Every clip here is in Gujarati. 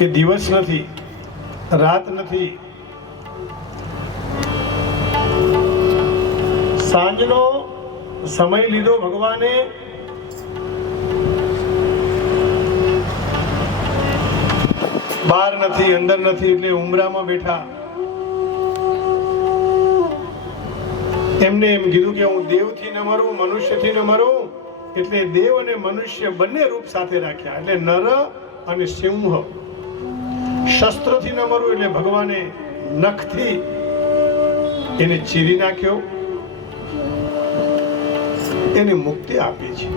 કે દિવસ નથી, રાત નથી, સાંજનો સમય લીધો ભગવાને બહાર નથી, અંદર નથી, એટલે ઉમરામાં બેઠા. એમને એમ કીધું કે હું દેવથી ન મરું, મનુષ્યથી ન મરું, એટલે દેવ અને મનુષ્ય બંને રૂપ સાથે રાખ્યા. એટલે નર અને સિંહ. શસ્ત્રથી ન મરું એટલે ભગવાને નખથી એને ચીરી નાખ્યો, એને મુક્તિ આપી છે.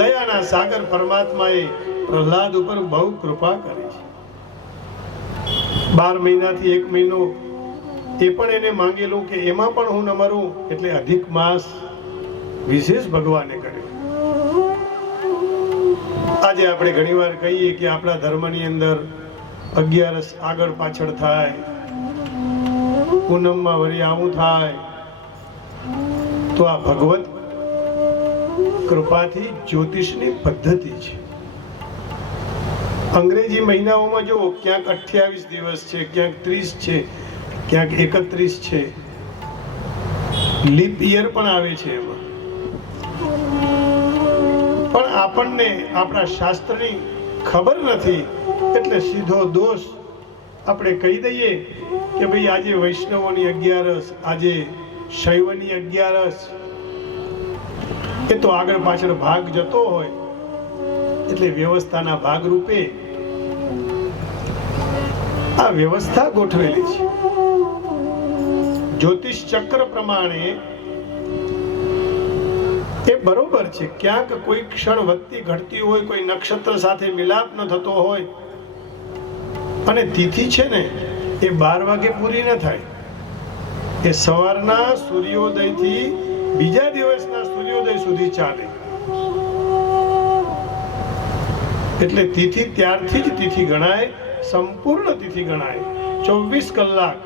દયાના સાગર પરમાત્માએ પ્રહલાદ ઉપર બહુ કૃપા કરી છે. 12 મહિનાથી 1 મહિનો એ પણ એને માંગેલું કે એમાં પણ હું ન મરું, એટલે અધિક માસ વિશેષ ભગવાને કર્યો. આજે આપણે ઘણીવાર કહીએ કે આપણા ધર્મની અંદર 11 આગળ પાછળ થાય, પૂનમમાં વળી આવું થાય, તો આ ભગવત કૃપાથી જ્યોતિષની પદ્ધતિ છે. અંગ્રેજી મહિનાઓમાં જો ક્યાંક 28 દિવસ છે, ક્યાંક 30 છે, ક્યાંક 31 છે, લીપ યર પણ આવે છે. એમાં પણ આપણને આપણા શાસ્ત્રની ખબર નથી, એટલે સીધો દોષ આપણે કહી દઈએ કે ભાઈ આજે વૈષ્ણવોની 11, આજે શૈવની 11, એ તો આગળ પાછળ ભાગ જતો હોય, એટલે વ્યવસ્થાના ભાગ રૂપે આ વ્યવસ્થા ગોઠવેલી છે. જ્યોતિષ ચક્ર પ્રમાણે એ બરોબર છે. ક્યાંક કોઈ ક્ષણ વધતી ઘટતી હોય, કોઈ નક્ષત્ર સાથે મિલાપ ન થતો હોય, અને તિથિ છે ને એ 12 વાગે પૂરી ન થાય, એ સવારના સૂર્યોદયથી બીજા દિવસના સૂર્યોદય સુધી ચાલે. એટલે તિથિ ત્યારથી જ તિથિ ગણાય, સંપૂર્ણ તિથિ ગણાય. 24 કલાક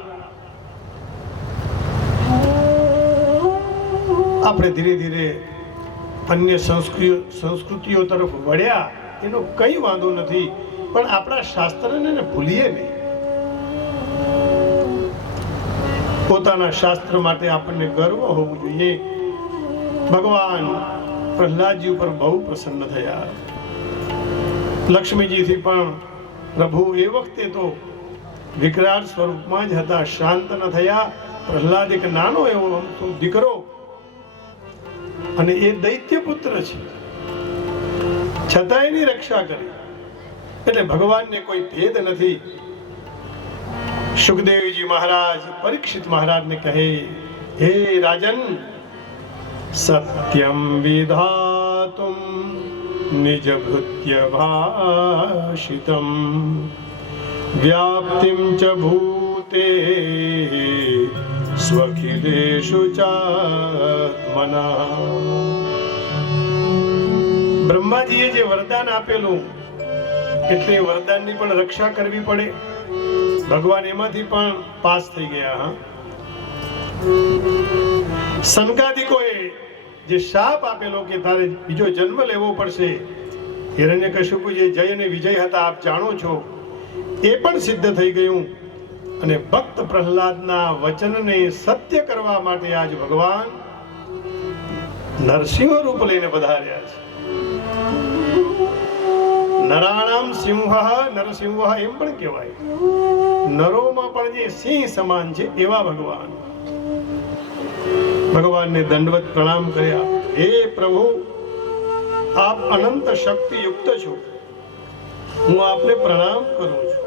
આપણે ધીરે ધીરે અન્ય સંસ્કૃતિઓ તરફ વળ્યા, એનો કઈ વાંધો નથી, પણ આપણા શાસ્ત્રને ભૂલીએ નહીં. પોતાના શાસ્ત્ર માટે આપણને ગર્વ હોવો જોઈએ. ભગવાન પ્રહલાદજી ઉપર બહુ પ્રસન્ન થયા. લક્ષ્મીજીથી પણ પ્રભુ એ વખતે તો વિકરાળ સ્વરૂપમાં જ હતા, શાંત ન થયા. પ્રહલાદ એક નાનો એવો દીકરો, અને એ દૈત્ય પુત્ર છે, છતાં એની રક્ષા કરી. એટલે ભગવાનને કોઈ ભેદ નથી. સુખદેવજી મહારાજ પરીક્ષિત મહારાજને કહે, હે રાજન, સત્યમ વિધાતુમ નિજ ભૃત્ય ભાષિતમ વ્યાપ્તિમ ચ ભૂતે સ્વખિલેષુ ચાત્મના. બ્રહ્માજીએ જે વરદાન આપેલું, એટલે વરદાનની પણ રક્ષા કરવી પડે. ભગવાન એમાંથી પણ પાસ થઈ ગયા. સનકાદિકોએ જે શાપ આપેલો કે તારે બીજો જન્મ લેવો પડશે, હિરણ્યકશિપુ જે જય અને વિજય હતા, આપ જાણો છો, એ પણ સિદ્ધ થઈ ગયું. અને ભક્ત પ્રહલાદના વચનને સત્ય કરવા માટે આજ ભગવાન નરસિંહ રૂપ લઈને પધાર્યા છે. નરાણામ સિંહ નરસિંહ એમ પણ કહેવાય. નરોમાં પણ જે સિંહ સમાન છે એવા ભગવાન. ભગવાનને દંડવત પ્રણામ કર્યા. હે પ્રભુ, આપ અનંત શક્તિ યુક્ત છો, હું આપને પ્રણામ કરું છું.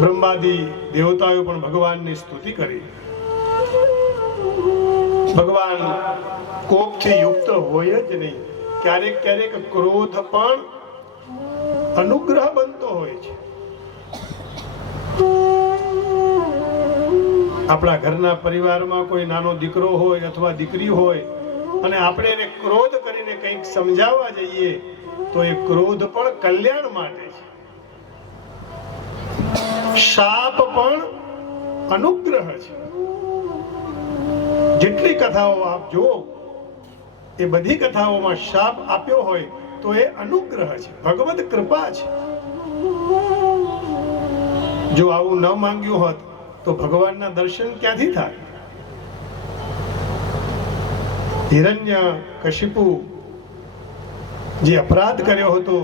બ્રહ્માદિ દેવતાઓ પણ ભગવાનની સ્તુતિ કરી. ભગવાન કોપથી યુક્ત હોય જ નહીં. ક્યારેક ક્યારેક ક્રોધ પણ અનુગ્રહ બનતો હોય છે. આપણા ઘરના પરિવારમાં કોઈ નાનો દીકરો હોય અથવા દીકરી હોય, અને આપણે એને ક્રોધ કરીને કંઈક સમજાવવા જઈએ, તો એ ક્રોધ પણ કલ્યાણ માટે છે. શાપ પણ અનુગ્રહ છે. જેટલી કથાઓ આપ જુઓ, એ બધી કથાઓમાં શાપ આપ્યો હોય તો એ અનુગ્રહ છે, ભગવદ કૃપા છે. જો આવું ન માંગ્યું હોત તો ભગવાનના દર્શન ક્યાંથી થાય? હિરણ્ય કશિપુ જે અપરાધ કર્યો હતો,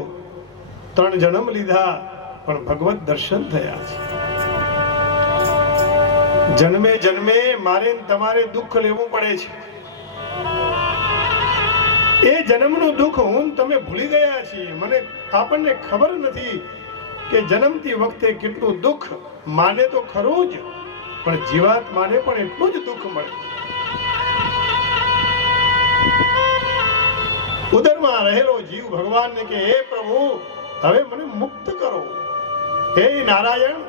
3 જન્મ લીધા, પણ ભગવત દર્શન થયા છે. જન્મે જન્મે મારે તમારે દુઃખ લેવું પડે છે. એ જન્મનું દુઃખ હું તમે ભૂલી ગયા છીએ. આપણને ખબર નથી કે જન્મતી વખતે કેટલું દુઃખ. માને તો ખરું જ, પણ જીવાત્માને પણ એટલું જ દુઃખ મળે. ઉદરમાં રહેલો જીવ ભગવાનને કે હે પ્રભુ, હવે મને મુક્ત કરો, હે નારાયણ.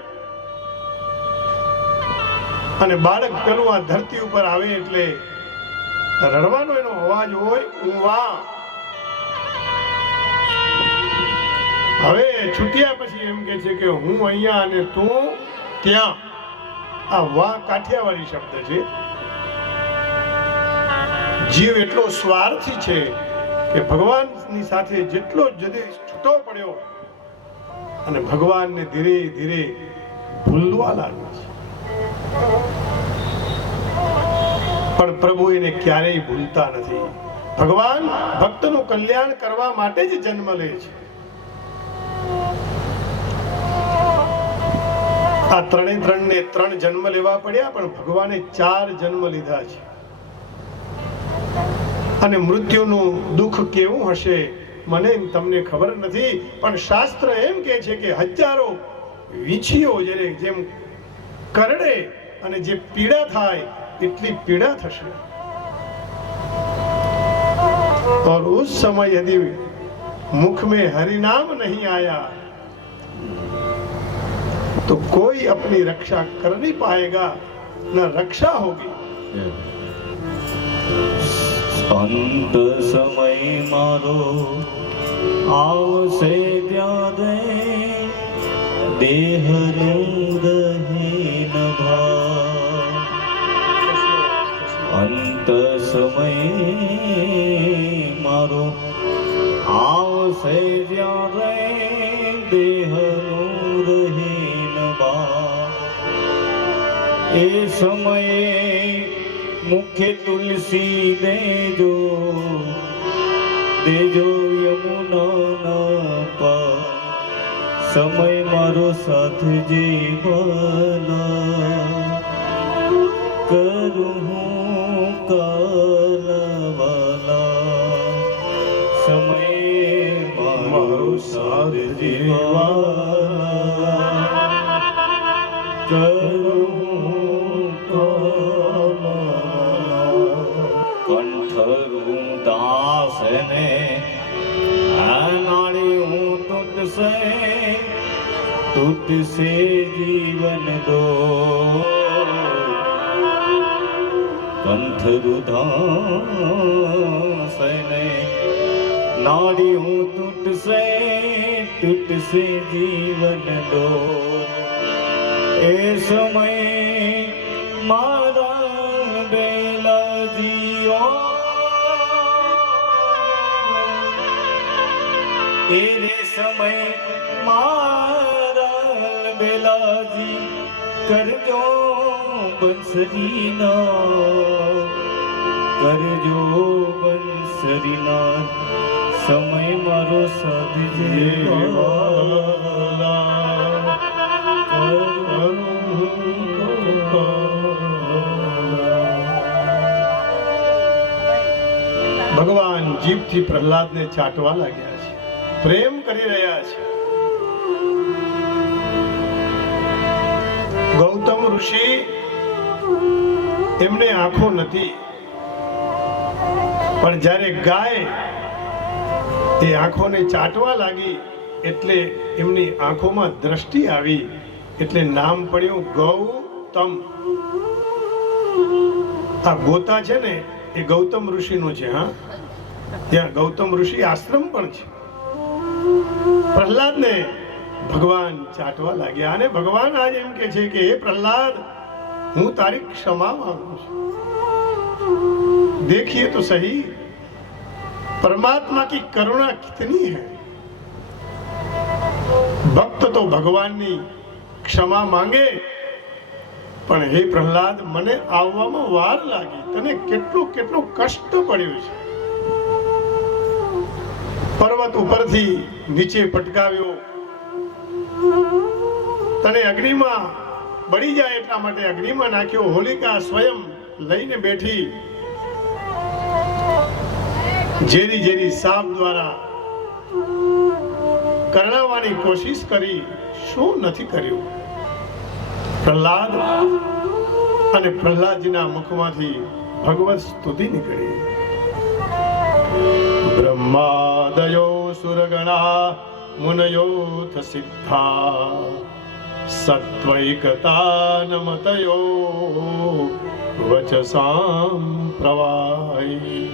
અને બાળક પેલું આ ધરતી ઉપર આવે એટલે રડવાનો એનો અવાજ હોય, ઉવા. હવે છૂટ્યા પછી એમ કે છે કે હું અહીંયા અને તું ત્યાં. આ વા કાઠિયાવાડી શબ્દ છે. જીવ એટલો સ્વાર્થી છે કે ભગવાનની સાથે જેટલો જદી છૂટો પડ્યો અને ભગવાનને ધીરે ધીરે ભૂલવા લાગ્યો છે. પણ પ્રભુ એને ક્યારેય ભૂલતા નથી. ભગવાન ભક્તનું કલ્યાણ કરવા માટે જ જન્મ લે છે. આ 3 ને 3 જન્મ લેવા પડ્યા, પણ ભગવાને 4 જન્મ લીધા છે. અને મૃત્યુનું દુઃખ કેવું હશે મને તમને ખબર નથી, પણ શાસ્ત્ર એમ કહે છે કે હજારો વીંછીઓ જેમ કરડે અને જે પીડા થાય એટલી પીડા થશે. और उस समय यदि मुख में हरि नाम नहीं आया तो कोई अपनी रक्षा कर नहीं पाएगा, न रक्षा होगी. અંત સમય મારો આવશે ત્યારે દેહનું રહે ન ભાવ. અંત સમય મારો આવશે ત્યારે દેહનું રહે ન ભાવ. એ સમયે મુખે તુલસી દેજો, દેજો યમુના પા. સમય મારો સાથ જીવના કરું કાલવાલા. સમય મારો સાથ જીવના કરું કંઠરું દાસને નાળી હું तुझसे जीवन दो. कंठरुधासने नाड़ी हूँ तुझसे जीवन दो. ए समय मारा बेला जियो, एरे समय मारा बेलाजी करजो બંસરીના, કરજો બંસરીના. સમય મારો સાધજે ભગવાન જીભથી પ્રહલાદને ચાટવા લાગ્યા છે, પ્રેમ કરી રહ્યા છે. ગૌતમ ઋષિ એમને આંખો નથી, પણ જ્યારે ગાય એ આંખોને ચાટવા લાગી એટલે એમની આંખોમાં દ્રષ્ટિ આવી, એટલે નામ પડ્યું ગૌતમ. આ ગોતા છે ને એ ગૌતમ ઋષિનું છે. હા, ત્યાં ગૌતમ ઋષિ આશ્રમ પણ છે. પ્રહલાદને ભગવાન ચાટવા લાગ્યા અને ભગવાન આજે એમ કે છે કે હે પ્રહલાદ, હું તારી ક્ષમા માંગુ છું. देखिए तो सही, परमात्मा की करुणा कितनी है। भक्त तो भगवानની ક્ષમા માંગે, પણ હે પ્રહલાદ, મને આવવામાં વાર લાગી, તને કેટલું કષ્ટ પડ્યું છે। પર્વત ઉપરથી નીચે પટકાવ્યો, તને અગ્નિમાં બળી જાય એટલા માટે અગ્નિમાં નાખ્યો। હોલિકા સ્વયં લઈને બેઠી, ઝેરી સાપ દ્વારા કરણાવવાની કોશિશ કરી, શું નથી કર્યું। પ્રહલાદ અને પ્રહલાદજીના મુખમાંથી ભગવત સ્તુતિ નીકળી। બ્રહ્માદયો સુરગણા મુનયોથ સિદ્ધા સત્વૈકતાનમતયો વચસાં પ્રવાહી।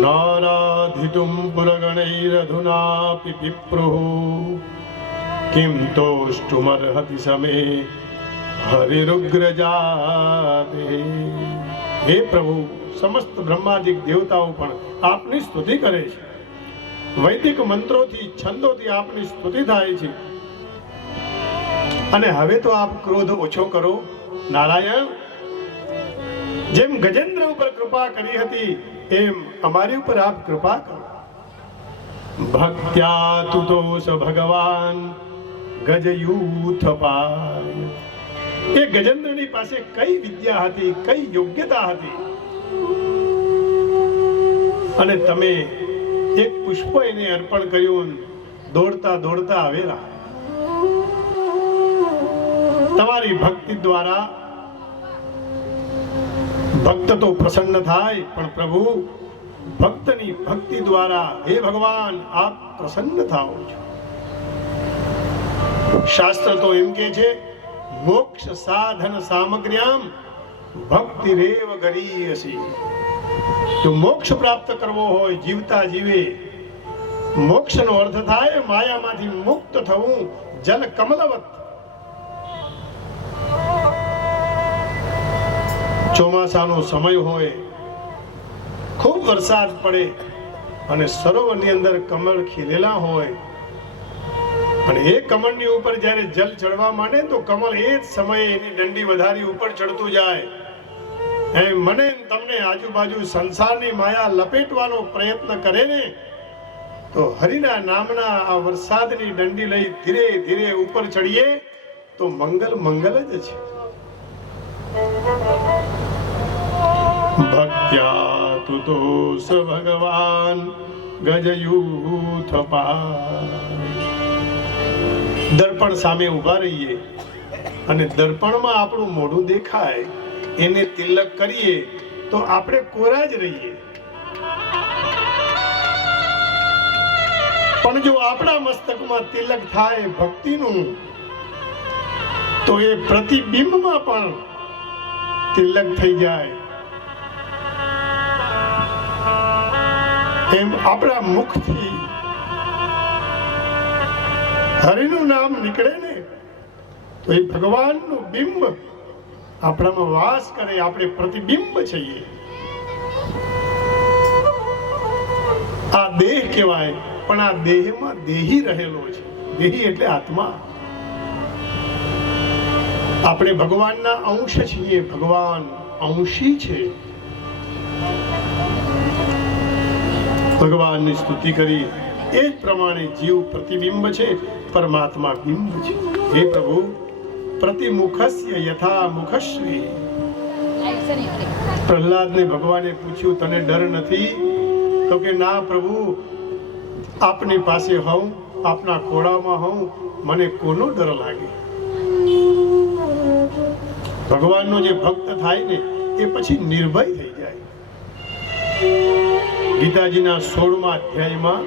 નારાધિતું પુરગણૈરધુનાપि વિપ્રુઃ કિં તોષ્ટુમર્હતિ સમે હરિરુગ્રજાતે। હે પ્રભુ, સમસ્ત બ્રહ્માદિક દેવતાઓ પણ આપની સ્તુતિ કરે છે। વૈદિક મંત્રોથી, છંદોથી આપની સ્તુતિ થાય છે। અને હવે તો આપ ક્રોધ ઓછો કરો નારાયણ। જેમ ગજેન્દ્ર ઉપર કૃપા કરી હતી એમ અમારી ઉપર આપ કૃપા કરો। ભક્ત્યા તુતોષ ભગવાન ગજયુથપાય। એ ગજેન્દ્રની પાસે કઈ વિદ્યા હતી, કઈ યોગ્યતા હતી, અને તમે એક પુષ્પ એને અર્પણ કર્યું, દોડતા દોડતા આવેલા। તમારી ભક્તિ દ્વારા ભક્ત તો પ્રસન્ન થાય, પણ પ્રભુ ભક્તની ભક્તિ દ્વારા હે ભગવાન આપ પ્રસન્ન થાઓ છો। શાસ્ત્ર તો એમ કે છે, મોક્ષ સાધન સામગ્ર્યામ ભક્તિ રેવ ગરીયસી। જો મોક્ષ પ્રાપ્ત કરવો હોય, જીવતા જીવે મોક્ષનો અર્થ થાય માયામાંથી મુક્ત થવું, જલ કમલવત। ચોમાસાનો સમય હોય, ખૂબ વરસાદ પડે અને સરોવરની અંદર કમળ ખીલેલા હોય, અને એ કમળની ઉપર જ્યારે જલ ચડવા માંડે તો કમળ એ જ સમયે એની દંડી વધારી ઉપર ચડતું જાય। એ મને તમને આજુબાજુ સંસારની માયા લપેટવાનો પ્રયત્ન કરે ને, તો હરિના નામના આ વરસાદની દંડી લઈ ધીરે ધીરે ઉપર ચડીએ તો મંગલ મંગલ જ છે। ભક્ત્યા તુતોષ ભગવાન ગજયુથપાય। દર્પણ સામે ઉભા રહીએ અને દર્પણમાં આપણું મોઢું દેખાય, એને તિલક કરીએ તો આપણે કોરા જ રહીએ। પણ જો આપણા મસ્તકમાં તિલક થાય ભક્તિનું, તો એ પ્રતિબિંબમાં પણ તિલક થઈ જાય। એમ આપણા મુખથી હરિનું નામ નીકળે ને, તો એ ભગવાનનું બિંબ આપણામાં વાસ કરે, આપણે પ્રતિબિંબ છીએ। આ દેહ કહેવાય, પણ આ દેહમાં દેહી રહેલો છે। દેહી એટલે આત્મા। આપણે ભગવાનના અંશ છીએ, ભગવાન અંશી છે। ભગવાનની સ્તુતિ કરી, એ જ પ્રમાણે જીવ પ્રતિબિંબ છે, પરમાત્મા બિંબ છે। હે પ્રભુ, પ્રતિમુખસ્ય યથા મુખશ્રી। પ્રહલાદને ભગવાને પૂછ્યું, તને ડર નથી? તો કે ના પ્રભુ, આપની પાસે હોઉં, આપના ખોળામાં હોઉં, મને કોનો ડર લાગે। ભગવાનનો જે ભક્ત થાય ને, એ પછી નિર્ભય થઈ જાય। ગીતાજીના 16મા અધ્યાયમાં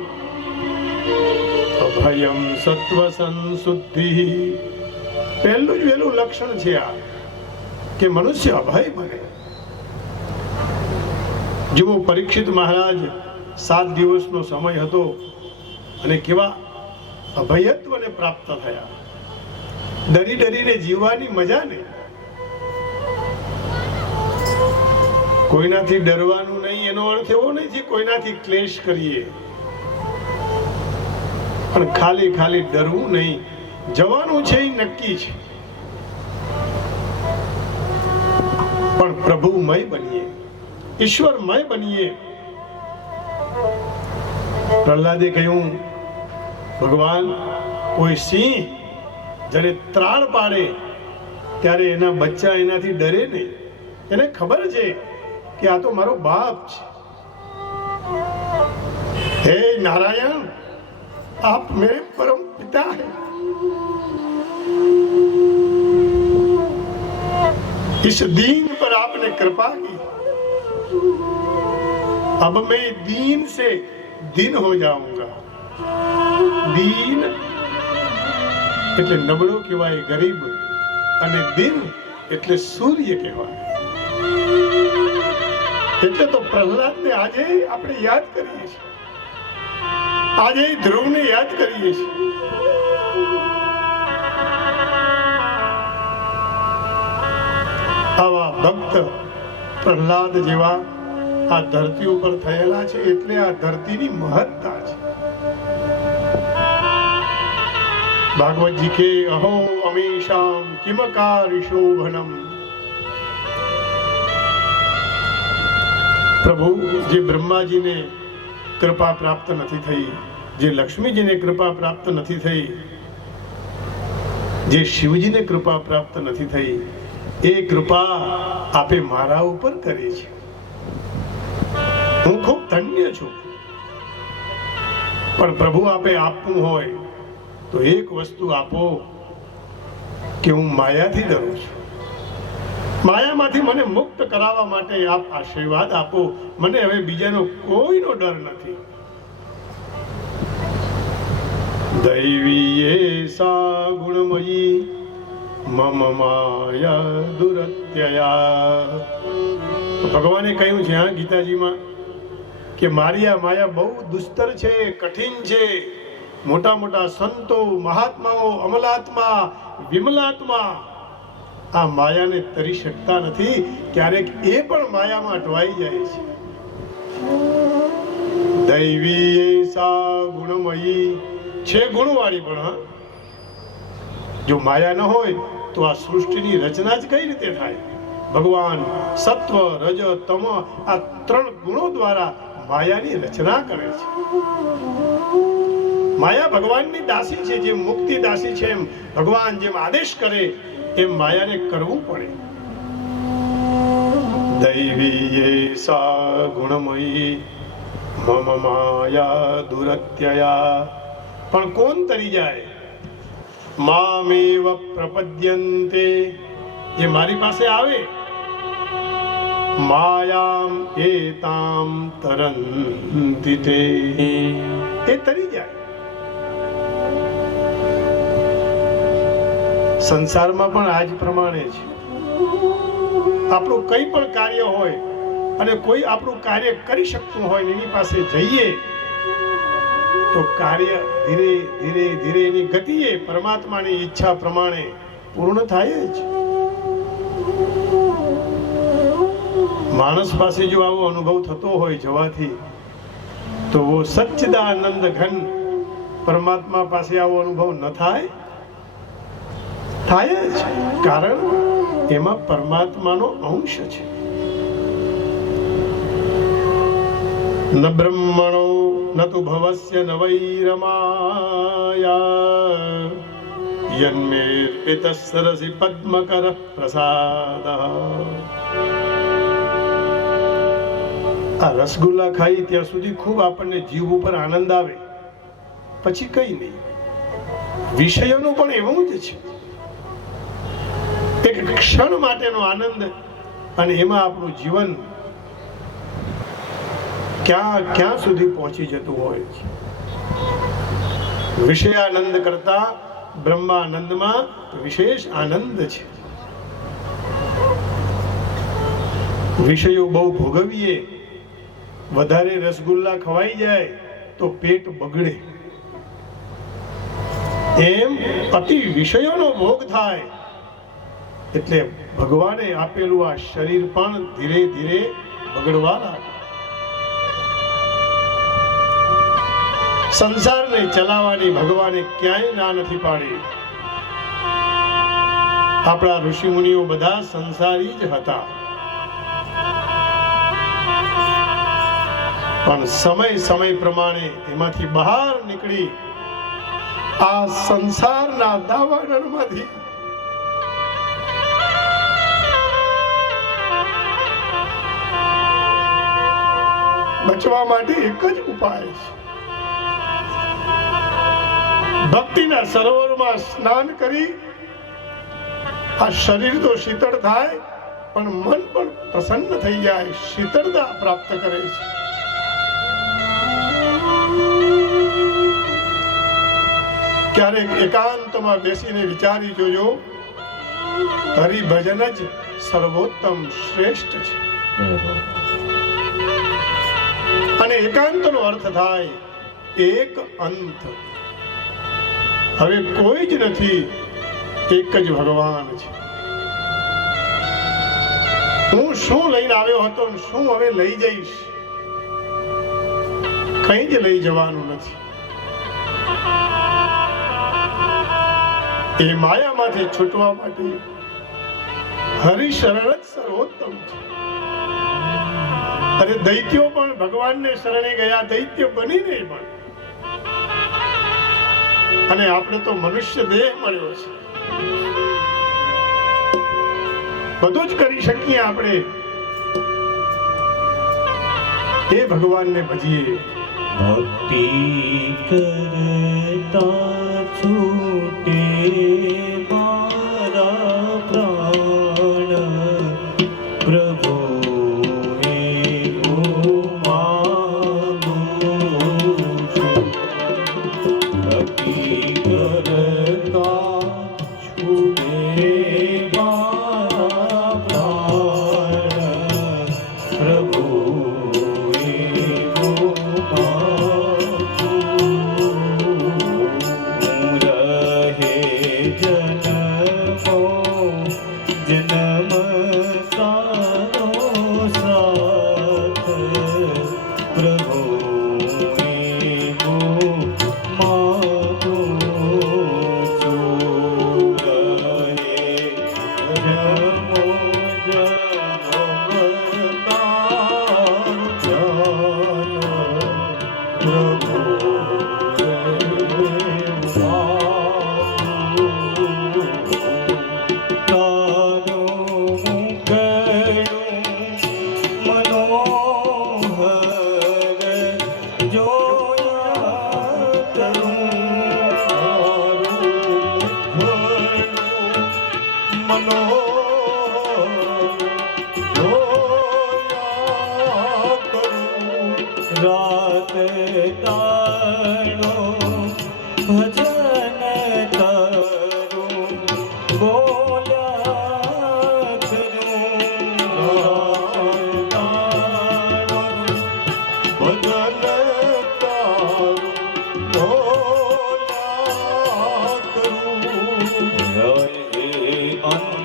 અભયમ સત્વ સંશુદ્ધિ, પહેલું જ વહેલું લક્ષણ છે આ, કે મનુષ્ય અભય બને। જેવો પરીક્ષિત મહારાજ 7 દિવસનો સમય હતો અને કેવા અભયત્વને પ્રાપ્ત થયા। ડરી ડરીને જીવવાની મજા નહીં। કોઈનાથી ડરવાનું નહીં એનો અર્થ એવો નથી કોઈનાથી ક્લેશ કરીએ, પણ ખાલી ખાલી ડરવું નહીં. જવાનું છે એ નક્કી છે, પણ પ્રભુમય બનીએ, ઈશ્વરમય બનીએ. પ્રહલાદે કહ્યું, ભગવાન કોઈ સિંહ જ્યારે ત્રાળ પાડે ત્યારે એના બચ્ચા એનાથી ડરે નહીં. એને ખબર છે કે આ તો મારો બાપ છે. હે નારાયણ, આપ મેરે પરમ પિતા હૈ. इस दीन पर आपने कृपा की, अब मैं दीन से दिन हो जाऊंगा. दीन એટલે નબળો કહેવાય, ગરીબ, અને દિન એટલે સૂર્ય કહેવાય. એટલે તો પ્રહલાદને આજે આપણે યાદ કરીએ છીએ, આજે ધ્રુવને યાદ કરીએ છીએ. આવા ભક્ત પ્રહલાદ જેવા આ ધરતી ઉપર થયેલા છે, એટલે આ ધરતીની મહત્તા છે. ભાગવતજી કે અહો અમીશામ કિમકારી શોભનમ. પ્રભુ જે બ્રહ્માજીને કૃપા પ્રાપ્ત નથી થઈ, જે લક્ષ્મીજીને કૃપા પ્રાપ્ત નથી થઈ, જે શિવજીને કૃપા પ્રાપ્ત નથી થઈ, એ કૃપા આપે મારા ઉપર કરી છે. હું ખૂબ ધન્ય છું. પણ પ્રભુ આપે આપવું હોય તો એક વસ્તુ આપો કે હું માયાથી ડરું છું. માયામાંથી મને મુક્ત કરાવવા માટે આપ આશીર્વાદ આપો. મને હવે બીજાનો કોઈનો ડર નથી. દૈવી એસા ગુણમયી મમ માયા દુરત્યયા. ભગવાને કહ્યું છે હા ગીતાજીમાં કે મારી આ માયા બહુ દુસ્તર છે, કઠિન છે. મોટા મોટા સંતો, મહાત્માઓ, અમલાત્મા, વિમલાત્મા આ માયાને તરી શકતા નથી. ક્યારેક એ પણ માયામાં અટવાઈ જાય છે. દૈવી એસા ગુણમયી છે, ગુણવાળી પણ. હા, જો માયા ન હોય તો આ સૃષ્ટિની રચના જ કઈ રીતે થાય? ભગવાન સત્વ, રજ, તમ આ ત્રણ ગુણો દ્વારા માયાની રચના કરે છે. માયા ભગવાનની દાસી છે. જેમ મુક્તિ દાસી છે, એમ ભગવાન જેમ આદેશ કરે એમ માયાને કરવું પડે. દૈવી એસા ગુણમયી મમ માયા દુરત્યયા. પણ કોણ તરી જાય? મામેવ પ્રપદ્યન્તે, જે મારી પાસે આવે. માયામ એતામ તરંતિ તે, એ તરી જાય. સંસારમાં પણ આજ પ્રમાણે છે. આપણું કંઈ પણ કાર્ય હોય અને કોઈ આપણું કાર્ય કરી શકતું હોય એની પાસે જઈએ તો કાર્ય ધીરે ધીરે ધીરે એની ગતિએ પરમાત્માની ઈચ્છા પ્રમાણે પૂર્ણ થાય જ. માણસ પાસે જો આવો અનુભવ થતો હોય જવાથી, તો સચ્ચિદાનંદ ઘન પરમાત્મા પાસે આવો અનુભવ ન થાય? થાય જ. કારણ એમાં પરમાત્માનો અંશ છે. ન બ્રહ્મણો ન તુ ભવસ્ય ન વૈરમાયા યન્મેર્પિત સરસી પદ્મકર પ્રસાદ. આ રસગુલ્લા ખાઈ ત્યાં સુધી ખૂબ આપણને જીવ ઉપર આનંદ આવે, પછી કઈ નહીં. વિષયોનું પણ એવું જ છે. એક ક્ષણ માટેનો આનંદ, અને એમાં આપણું જીવન ક્યાં ક્યાં સુધી પહોંચી જતું હોય છે. વિષયાનંદ કરતા બ્રહ્માનંદમાં વિશેષ આનંદ છે. વિષયો બહુ ભોગવીએ, વધારે રસગુલ્લા ખવાઈ જાય તો પેટ બગડે. એમ અતિ વિષયોનો ભોગ થાય. એટલે ભગવાને આપેલું આ શરીર પણ ધીરે ધીરે બગડવા લાગે. સંસારને ચલાવવાની ભગવાને ક્યાંય ના નથી પાડી. આપણા ઋષિ મુનિઓ બધા સંસારી જ હતા, પણ સમય પ્રમાણે એમાંથી બહાર નીકળી આ સંસારના દાવાનળમાંથી બચવા માટે એક જ ઉપાય છે. ભક્તિના સરોવરમાં સ્નાન કરી આ શરીર તો શીતળ થાય, પણ મન પણ પ્રસન્ન થઈ જાય, શીતળતા પ્રાપ્ત કરે છે. ક્યારેક એકાંતમાં બેસીને વિચારી જોજો, હરિભજન જ સર્વોત્તમ શ્રેષ્ઠ છે. અને એકાંતનો અર્થ થાય એક અંત. હવે કોઈ જ નથી, એક જ ભગવાન છે. હું શું લઈને આવ્યો હતો, શું હવે લઈ જઈશ, કંઈ જ લઈ જવાનું નથી. એ માયામાંથી છૂટવા માટે હરિશરણ જ સર્વોત્તમ છે. અરે દૈત્યો પણ ભગવાનને શરણે ગયા, દૈત્ય બનીને પણ. અને આપણે તો મનુષ્ય દેહ મળ્યો છે, બધું જ કરી શકીએ આપણે. એ ભગવાનને ભજીએ. ભક્તિ કરતા છૂટે મારા પ્રાણ, પ્રભુ હે હું માગું છું. ભક્તિ કરતા છૂટે મારા પ્રાણ, પ્રભુ રાત દાડો ભજન કરું, બોલ્યા કરું. રાત દાડો ભજન કરું, બોલ્યા કરું. અંત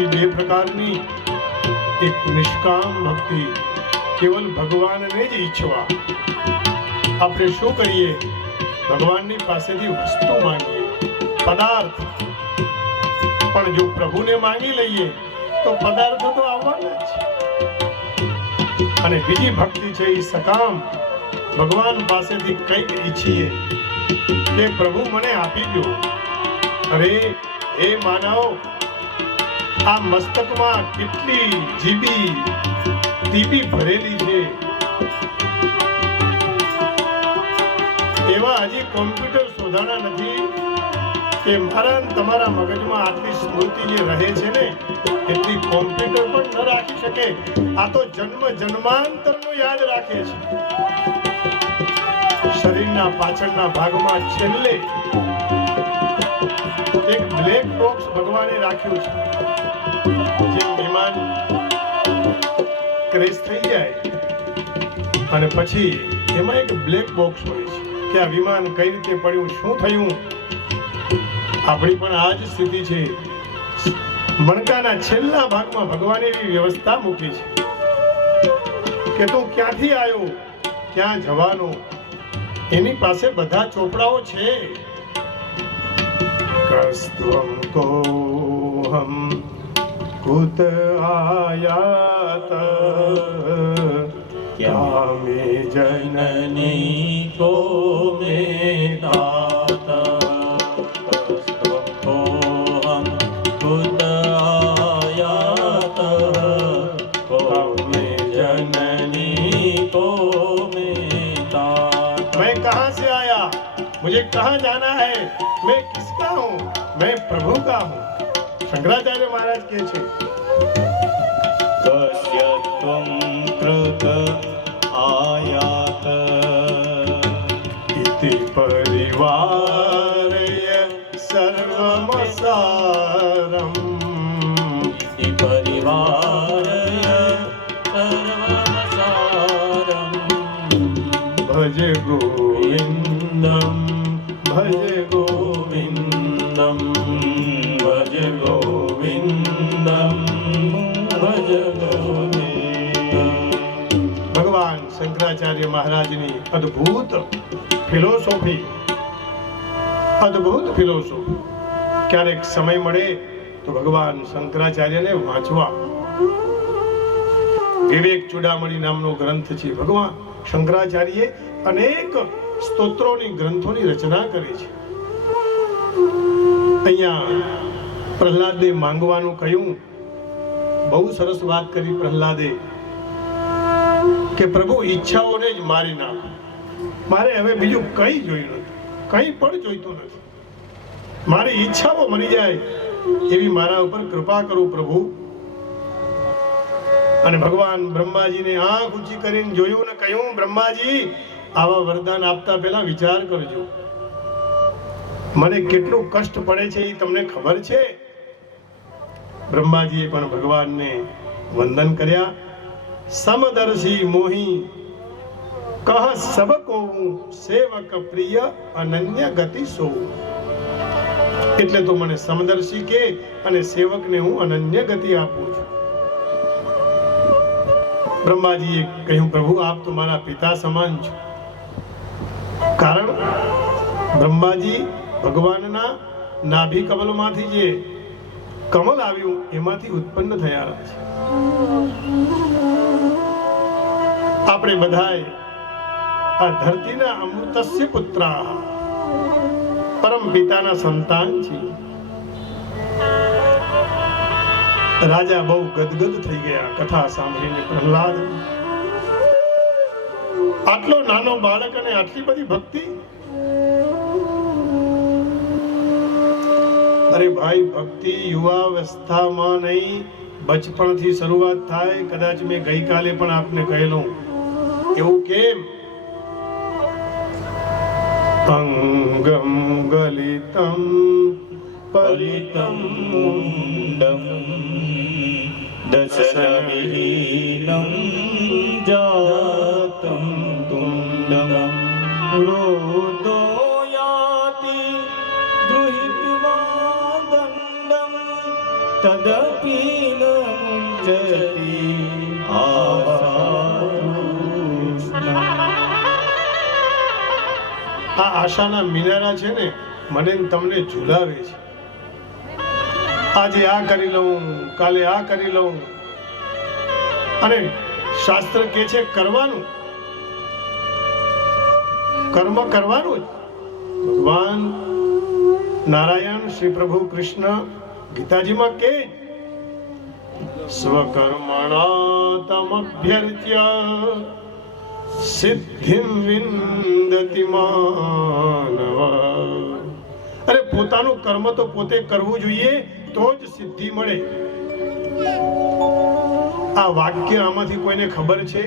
સમય પ્રકારની એક નિષ્કામ ભક્તિ, કેવલ ભગવાનને જ ઈચ્છવા. આપણે શું કરીએ, ભગવાનની પાસેથી વસ્તુ માંગીએ, પદાર્થ. પણ જો પ્રભુને માંગી લઈએ તો પદાર્થ તો આવવાના જ. અને બીજી ભક્તિ છે એ સકામ, ભગવાન પાસેથી કંઈક ઈચ્છીએ કે પ્રભુ મને આપી દો. અરે એ માનવ, આ મસ્તકમાં કેટલી જીબી ટીબી ભરેલી છે, એવા હજી કોમ્પ્યુટર શોધાણા નથી કે કે મારા ને તમારા મગજમાં આટલી સ્મૃતિ જે રહે છે ને એટલી કોમ્પ્યુટર પણ ન રાખી શકે. આ તો જન્મ જન્માંતરનું યાદ રાખે છે. શરીરના પાછળના ભાગમાં છેલ્લે એક બ્લેક બોક્સ ભગવાને રાખ્યું છે. જે વિમાન ક્રેશ થઈ જાય અને પછી એમાં એક બ્લેક બોક્સ હોય છે કે આ વિમાન કઈ રીતે પડ્યું, શું થયું. આપણી પણ આ જ સ્થિતિ છે. મણકાના છેલ્લા ભાગમાં ભગવાને એવી વ્યવસ્થા મૂકી છે કે તું ક્યાંથી આવ્યો, ક્યાં જવાનો, એની પાસે બધા ચોપડાઓ છે. કસ્ત્વં કોહમ કુત આયાત क्या मे जननी को मे दाता को हम खुद आयात को मे जननी को मे दाता. मैं कहाँ से आया, मुझे कहाँ जाना है, मैं किसका हूँ, मैं प्रभु का हूँ. शंकराचार्य महाराज કહે છે कस्य त्वं कृत आयात इति परिवारय सर्वमसारम् इति परिवारय सर्वमसारम् भज गोविन्दं भज गोविन्दं भज गोविन्दं भज गोविन्दं. ભગવાન શંકરાચાર્ય મહારાજની અદ્ભુત ફિલોસોફી. ક્યારેક સમય મળે તો ભગવાન શંકરાચાર્યને વાંચવા. વિવેક ચૂડામણી નામનો ગ્રંથ છે. ભગવાન શંકરાચાર્યએ અનેક સ્તોત્રોની ગ્રંથોની રચના કરી છે. અહીંયા પ્રહલાદે માંગવાનું કહ્યું. બહુ સરસ વાત કરી પ્રહલાદે કે પ્રભુ ઈચ્છાઓને જ મારી નાખો, મારે હવે બીજું કંઈ જોયું નથી, કંઈ પણ જોઈતું નથી. મારી ઈચ્છાઓ મરી જાય એવી મારા ઉપર કૃપા કરો પ્રભુ. અને ભગવાન બ્રહ્માજીને આંખ ઊંચી કરીને જોયું ને કહ્યું, બ્રહ્માજી આવા વરદાન આપતા પહેલા વિચાર કરજો. મને કેટલું કષ્ટ પડે છે એ તમને ખબર છે. બ્રહ્માજીએ પણ ભગવાનને વંદન કર્યા. સમદર્શી મોહી કહ સબ કો સેવક પ્રિય અનન્ય ગતિ સો. એટલે તો મને સમદર્શી કે અને સેવકને હું અનન્ય ગતિ આપું છું. બ્રહ્માજીએ કહ્યું, પ્રભુ આપ તો મારા પિતા સમાન છો. કારણ બ્રહ્માજી ભગવાનના નાભી કમલમાંથી જે કમલ આવ્યું એમાંથી ઉત્પન્ન થયા છે. આપણે બધાય આ ધરતીના અમૃતસ્ય પુત્રાઃ પરમ પિતાના સંતાન છીએ. રાજા બહુ ગદગદ થઈ ગયા કથા સાંભળીને. પ્રહલાદ આટલો નાનો બાળક અને આટલી બધી ભક્તિ. અરે ભાઈ, ભક્તિ યુવાવસ્થામાં નહીં, બચપણથી શરૂઆત થાય. કદાચ મેં ગઈકાલે પણ આપને કહેલું. એવું કેમ? અંગમ ગલિતમ पलितं मुण्डं दशनविहीनं जातं तुण्डं क्रोधो याति गृहीत्वा दण्डं तदपि न मुञ्चति आशातृष्णम्. આ આશાના મિનારા છે ને, મને ને તમને ઝુલાવે છે. આજે આ કરી લઉં, કાલે આ કરી લઉં. અને શાસ્ત્ર કહે છે કરવાનું, કર્મ કરવાનું જ. ભગવાન નારાયણ શ્રી પ્રભુ કૃષ્ણ ગીતાજીમાં કહે, સ્વકર્મણા તમભ્યર્ચ્ય સિદ્ધિમ વિંદતિ માનવ. અરે પોતે પોતાનું કર્મ તો પોતે કરવું જોઈએ, તો જ સિદ્ધિ મળે. આ વાક્ય આમાંથી કોઈને ખબર છે?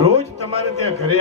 રોજ તમારે ત્યાં ઘરે